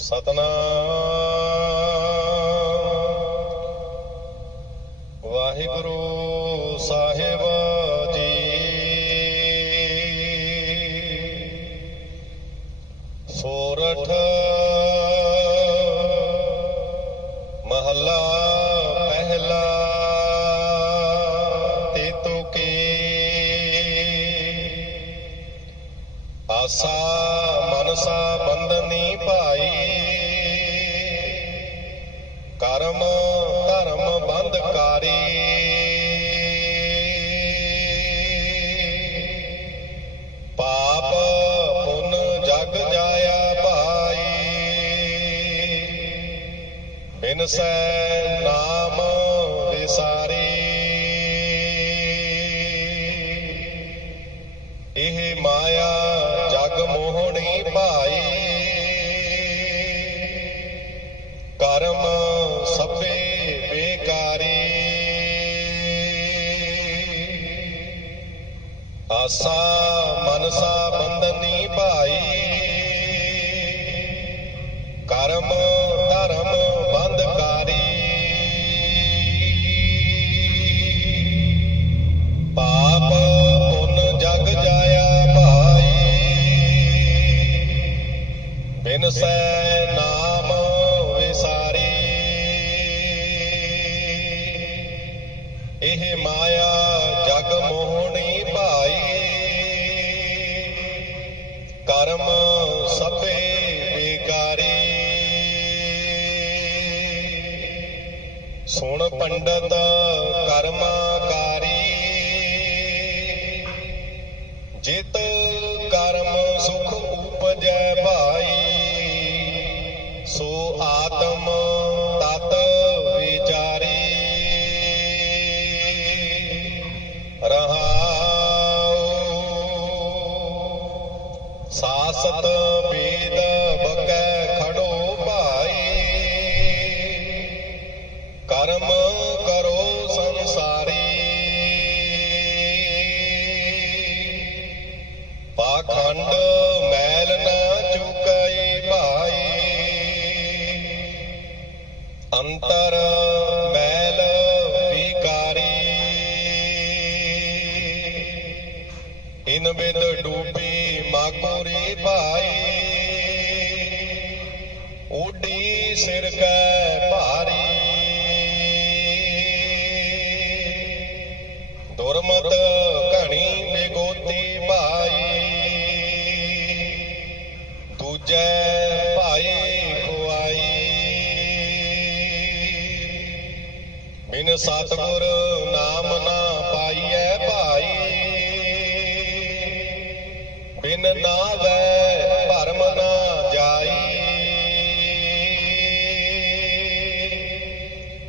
ਸਤਨਾਮ। ਵਾਹਿਗੁਰੂ ਸਾਹਿਬ ਜੀ। ਸੋਰਠ ਮਹੱਲਾ ਮਨਸਾ ਬੰਦਨੀ ਭਾਈ। ਕਰਮ ਧਰਮ ਬੰਧਕਾਰੀ ਪਾਪ ਪੁੰਨ ਜਗ ਜਾਇਆ ਭਾਈ। ਬਿਨਸੈ ਨਾਮ ਕਰਮ ਸਭੇ ਬੇਕਾਰੀ। ਆਸਾ ਮਨਸਾ ਬੰਦਨੀ ਭਾਈ। ਕਰਮ ਇਹ ਮਾਇਆ ਜਗ ਮੋਹਣੀ ਭਾਈ। ਕਰਮ ਸਭੇ ਬੇਕਾਰੀ ਸੁਣ ਪੰਡਤ ਕਰਮਾਕਾਰੀ। ਜਿਤ ਕਰਮ ਸੁਖ ਉਪਜੈ ਭਾਈ ਕਰਮ ਕਰੋ ਸੰਸਾਰੀ। ਪਾਖੰਡ ਮੈਲ ਨਾ ਚੁਕਈ ਭਾਈ। ਅੰਤਰ ਮੈਲ ਵਿਕਾਰੀ। ਇਨ ਬਿਦ ਡੂਬੀ ਮਾਗੂਰੀ ਭਾਈ। ਉਡੀ ਸਿਰ ਕੈ ਭਾਰੀ। ਦੁਰਮਤ ਘਣੀ ਬੇਗੋਤੀ ਭਾਈ। ਦੂਜੈ ਭਾਈ ਖੁਆਈ। ਬਿਨ ਸਤਗੁਰ ਨਾਮ ਨਾ ਪਾਈਐ ਭਾਈ। ਬਿਨ ਨਾਵੈ ਭਰਮ ਨਾ ਜਾਈ।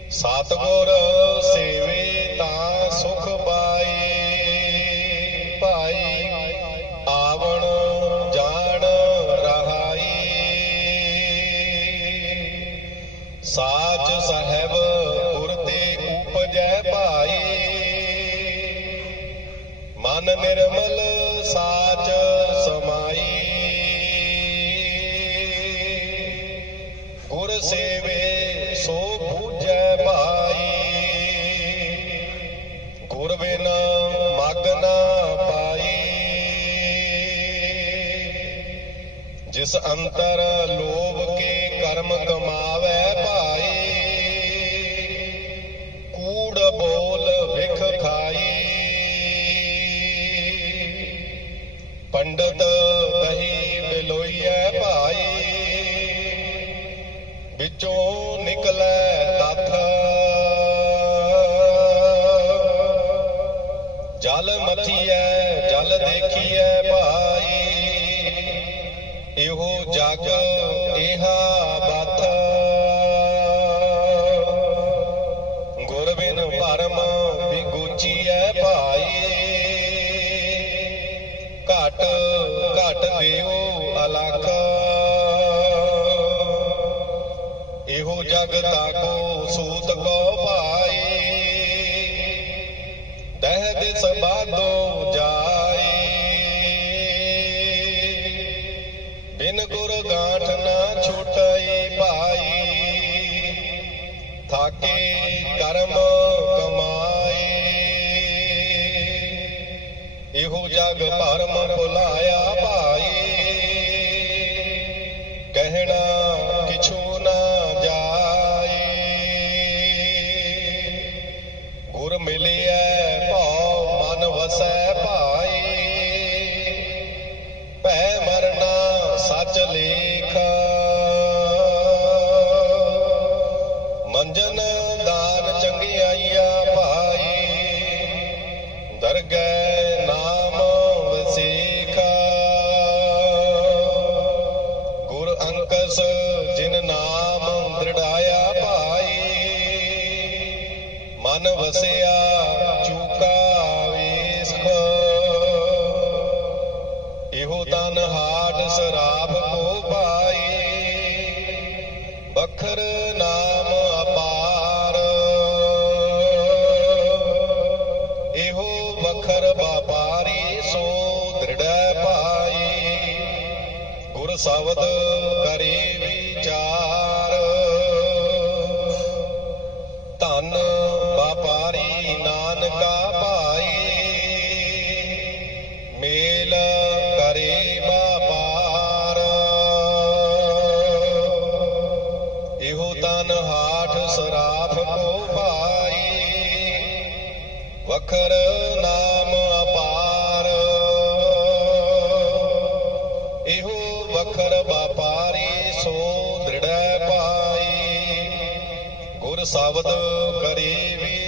ਸਤਗੁਰ ਸੇਵੇ ਤਾਂ ਸੁਖ ਪਾਈ, ਭਾਈ ਆਵਣ ਜਾਣ ਰਹਾਈ। ਸਾਚ ਸਾਹਿਬ ਗੁਰ ਤੇ ਉਪਜੈ ਭਾਈ। ਮਨ ਨਿਰਮਲ ਸਾਚ ਸਮਾਈ। ਗੁਰ ਸੇਵੇ ਮਗ ਨਾ ਪਾਈ। ਜਿਸ ਅੰਤਰ ਲੋਭ ਕੇ ਕਰਮ ਕਮਾਵੇ ਭਾਈ। ਮਥੀਐ ਜਲ ਦੇਖੀਐ ਭਾਈ। ਇਹੋ ਜਗ, ਇਹਾ ਬਥ ਗੁਰ ਬਿਨ ਭਰਮ ਵਿਗੂਚੀਐ ਭਾਈ। ਘਟ ਘਟ ਦਿਓ ਅਲਖ। ਇਹੋ ਜਗ ਤਾਕੋ ਸੂਤ ਕੋ ਭਾਈ। ਦਿਸ ਬਾਦੋ ਜਾਏ। ਬਿਨ ਗੁਰ ਨਾ ਛੁਟਾਈ ਭਾਈ, ਥਾਕੇ ਕਰਮ ਕਮਾਏ ਇਹੋ ਜਗ ਭਰਮ ਭੁਲਾਇਆ ਭਾਈ, ਕਹਿਣਾ ਸੱਚ ਲੇਖ। ਮੰਜਨ ਦਾਨ ਚੰਗਿਆਈਆ ਭਾਈ, ਦਰਗਹਿ ਨਾਮ ਵਸੇਖਾ। ਗੁਰ ਅੰਕਸ ਜਿਨ ਨਾਮ ਦ੍ਰਿੜਾਇਆ ਭਾਈ, ਮਨ ਵਸਿਆ ਇਹੋ ਤਨ ਹਾਟ ਸਰਾਪ ਕੋ ਪਾਈ ਬਖਰ ਨਾਮ ਅਪਾਰ। ਇਹੋ ਵਖਰ ਵਪਾਰੀ ਸੋ ਦ੍ਰਿੜੈ ਪਾਈ ਗੁਰ ਸ਼ਬਦ ਕਰੇ ਵਖਰ ਨਾਮ ਅਪਾਰ। ਇਹੋ ਵਖਰ ਵਪਾਰੀ ਸੋ ਦ੍ਰਿੜੈ ਪਾਈ। ਗੁਰ ਸ਼ਬਦ ਕਰੇ ਵੀ